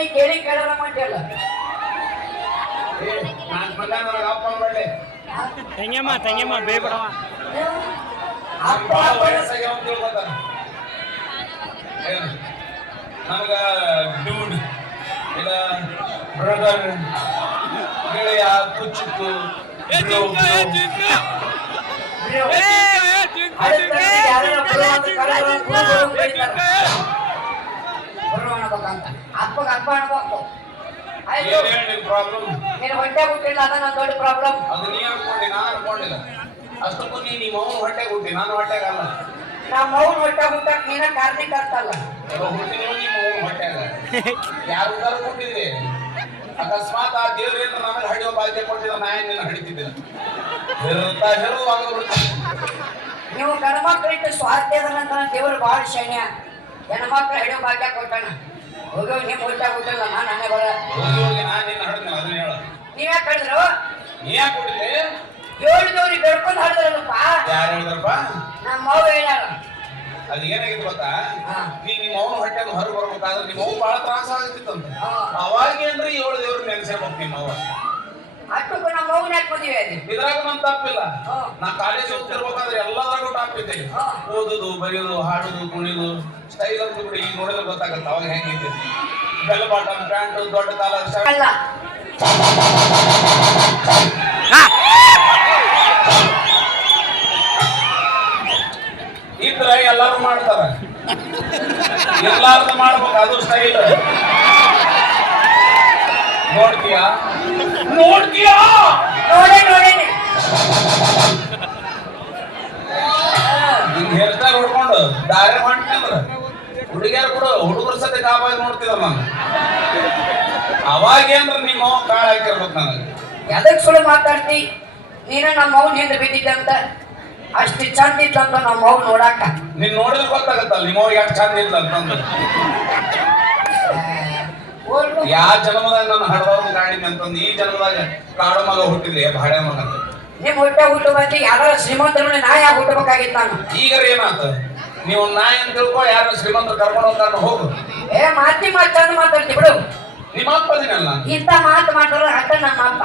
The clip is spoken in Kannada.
ನೀ ಕೇಳಿ ಕೇಳಲ್ಲ ಮಾಡ್ತಿಲ್ಲ ನಾನು ಬಂದ ನನಗೆ ಅಪ್ಪ ಮಾಡ್ಲೆ ತಂಗೆಮ್ಮ ಬೇಬಿಡವ ಅಪ್ಪ ಭಾಳ ವಯಸ್ಸಾಗಿ ಅವ್ನು ತಿಳ್ಕೊತಾನ ನನಗ ಡೂಡ್ ಇಲ್ಲ ಬ್ರದರ್ ಗೆಳೆಯ ಕುಚ್ಚುಕ್ಕು ಅಪ್ಪಗ ಅಪ್ಪ ಅನ್ಬೇಕು ಪ್ರಾಬ್ಲಮ್ ನೀನು ಹೊಟ್ಟೆ ಹುಟ್ಟಿಲ್ಲ ಅದ ನನ್ನ ದೊಡ್ಡ ಪ್ರಾಬ್ಲಮ್ ಅದು ನೀ ಅನ್ಕೊಂಡಿ ನಾನು ಅನ್ಕೊಂಡಿಲ್ಲ ಅಷ್ಟಕ್ಕೂ ನಿಮ್ಮ ಅವನು ಹೊಟ್ಟೆಗೆ ಹುಟ್ಟಿ ನಾನು ಹೊಟ್ಟೆಗಲ್ಲ ನಮ್ಮ ಅವ್ನ ಹೊಟ್ಟೆ ಹುಟ್ಟಕ್ ನೀನ ಕಾರ್ಮಿಕ ಅಂತಲ್ಲ ಹುಟ್ಟಿನೋ ನಿಮ್ಮ ಅವನು ಹೊಟ್ಟೆಗ ಯಾರು ಹುಟ್ಟಿದ್ರಿ ಅಕಸ್ಮಾತ್ ಆ ದೇವ್ರೇನು ನನಗೆ ಹಡಿಯೋ ಬಾಧ್ಯತೆ ಕೊಟ್ಟಿದ ನಾ ಏನ್ ನಿನ್ನ ಹಡಿತಿದ್ದಿಲ್ಲ ನೀವು ಗಣಮಕ್ಳಿಟ್ಟು ಸ್ವಾರ್ಥ್ಯ ಅದ ದೇವರು ಬಹಳ ಶೈನ್ಯ ಹೆಣ್ಮಕ್ಳು ಹಿಡಿಯೋ ಭಾಗ್ಯ ಕೊಟ್ಟಾನ ಹೋಗಿ ನಿಮ್ ಹೊಟ್ಟೆ ಹುಟ್ಟಿಲ್ಲ ನಾನು ಹಣೆ ಬರ ನಾನು ನಿನ್ನ ಹಡಿದ್ನ ಅದನ್ನ ಹೇಳ ನೀವ್ಯಾಕೆ ಹೇಳಿದ್ರು ನೀ ಯಾಕೆ ಕೊಟ್ಟಿದ್ದೆ ಹೇಳಿದವ್ರಿಗೆ ಬೆಳ್ಕೊಂಡು ಹರಿದ್ರಲ್ಲಪ್ಪ ಯಾರು ಹೇಳಿದ್ರಪ್ಪ ನಮ್ಮ ಅವ್ವ ಹೇಳ್ಯಾರ ಅದು ಏನಾಗಿತ್ತು ಗೊತ್ತಾ ನೀ ನಿಮ್ಮ ಅವನ ಹೊಟ್ಟೆಗೆ ಹೊರಗೆ ಬರ್ಬೇಕಾದ್ರೆ ನಿಮ್ಮ ಅವ್ವ ಬಹಳ ತ್ರಾಸ ಆಗ್ತಿತ್ತಂತ ಅವಾಗ ಏನ್ರಿ 7 ದೇವ್ರ ನೆನ್ಸೇಬೇಕು ನಿಮ್ಮ ಅವ್ವ ಅಷ್ಟಕ್ಕೂ ನಮ್ಮ ಅವ್ನ ಯಾಕೆ ಮದುವೆ ಅಲ್ಲಿ ಇದ್ರಾಗ ನನ್ ತಪ್ಪಿಲ್ಲ ನಾ ಕಾಲೇಜ್ ಓದ್ತಿರ್ಬೇಕಾದ್ರೆ ಎಲ್ಲದಾಗೂ ಟಾಪ್ ಇದ್ದೆ ಓದುದು ಬರೆಯೋದು ಹಾಡುದು ಕುಣಿದು ಸ್ಟೈಲ್ ಅಂತ ಬಿಡಿ ಈಗ ನೋಡಿದ್ರೆ ಗೊತ್ತಾಗತ್ತೆ ಅವಾಗ ಹೆಂಗಿದ್ದೆ ಬೆಲ್ ಬಾಟಮ್ ಪ್ಯಾಂಟ್ ದೊಡ್ಡ ಕಾಲರ್ ಅಲ್ಲ ಇದ್ರ ಎಲ್ಲಾರು ಮಾಡ್ತಾರ ಎಲ್ಲಾರ್ದು ಮಾಡ್ಬೇಕು ಅದು ಸ್ಟೈಲ್ ನೋಡ್ತೀಯಾ ನೋಡೇನಿ ಹಿಂಗ್ ಹೇರ್ ಸ್ಟೈಲ್ ಹೊಡ್ಕೊಂಡು ದಾರಿ ಹೊಂಟಂದ್ರ ಹುಡುಗಿಯರು ಕೂಡ ಹುಡುಗರ ಸತೆ ಕಾಬಾಗಿ ನೋಡ್ತಿದ್ರ ನಾನು ಅವಾಗೇನ್ರ ನಿಮ್ಮ ಅವ ಕಾಳ ಹಾಕಿರ್ಬೇಕು ನನಗೆ ಎದಕ್ ಸುಳ್ಳು ಮಾತಾಡ್ತಿ ನೀನ ನಮ್ಮ ಅವ್ನ ಹಿಂದೆ ಬಿದ್ದಿದ್ದಂತ ಅಷ್ಟು ಚಂದ ಇತ್ತಂತ ನಮ್ಮ ಅವ್ನ ನೋಡಾಕ ನೀನ್ ನೋಡಿದ್ರೆ ಗೊತ್ತಾಗತ್ತಲ್ಲ ನಿಮ್ಮ ಅವ್ರಿಗೆ ಯಾಕೆ ಚಂದ ಇಲ್ಲ ಅಂತಂದ್ರೆ ಯಾವ ಜನ್ಮದಾಗ ನಾನು ಹಡದವ್ರನ್ನ ಕಾಡಿನಿ ಅಂತಂದು ಈ ಜನ್ಮದಾಗ ಕಾಡು ಮಗ ಹುಟ್ಟಿದ್ರಿ ಬಾಳೆ ಮಗ ಅಂತ ನಿಮ್ ಹೊಟ್ಟೆ ಹುಟ್ಟು ಬಂದು ಯಾರು ಶ್ರೀಮಂತರು ನಾ ಯಾಕೆ ಹುಟ್ಟಬೇಕಾಗಿತ್ತು ನಾನು ಈಗ ಏನಾತ ನೀವು ನಾಯಿ ಅಂತ ತಿಳ್ಕೊ ಯಾರು ಶ್ರೀಮಂತರು ಕರ್ಕೊಂಡು ಹೋಗ್ತಾರ ಹೋಗು ಮಾತಿ ಚಂದ ಮಾತಾಡ್ತಿ ಬಿಡು ನಿಮ್ಮ ಅಪ್ಪದಿನಲ್ಲ ಇಂಥ ಮಾತು ಮಾತಾಡೋದು ಹಟ್ಟ ನಮ್ಮ ಅಪ್ಪ